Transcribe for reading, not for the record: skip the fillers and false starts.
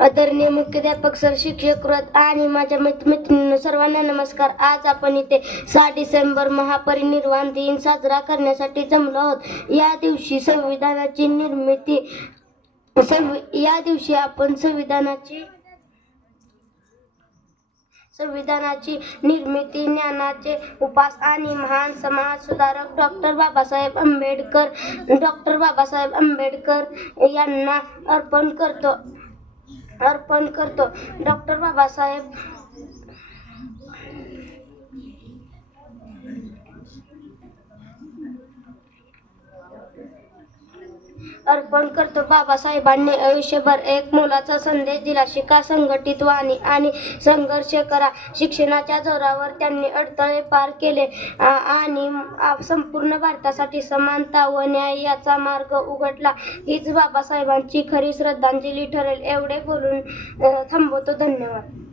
आदरणीय मुख्याध्यापक सर, शिक्षक वर्ग आणि माझ्या मित्रमैत्रिणींनो, सर्वांना नमस्कार. आज आपण इथे 6 डिसेंबर महापरिनिर्वाण दिन साजरा करण्यासाठी जमलो आहोत. या दिवशी आपण संविधानाची निर्मिती, ज्ञानाचे उपास आणि महान समाज सुधारक डॉक्टर बाबासाहेब आंबेडकर यांना अर्पण करतो. डॉक्टर बाबासाहेब बाबासाहेबांनी आयुष्यभर एक मोलाचा संदेश दिला. शिका, संघटित व्हा आणि संघर्ष करा. शिक्षणाच्या जोरावर त्यांनी अडथळे पार केले आणि संपूर्ण भारतासाठी समानता व न्याय याचा मार्ग उघडला. हीच बाबासाहेबांची खरी श्रद्धांजली ठरेल. एवढे बोलून थांबवतो. धन्यवाद.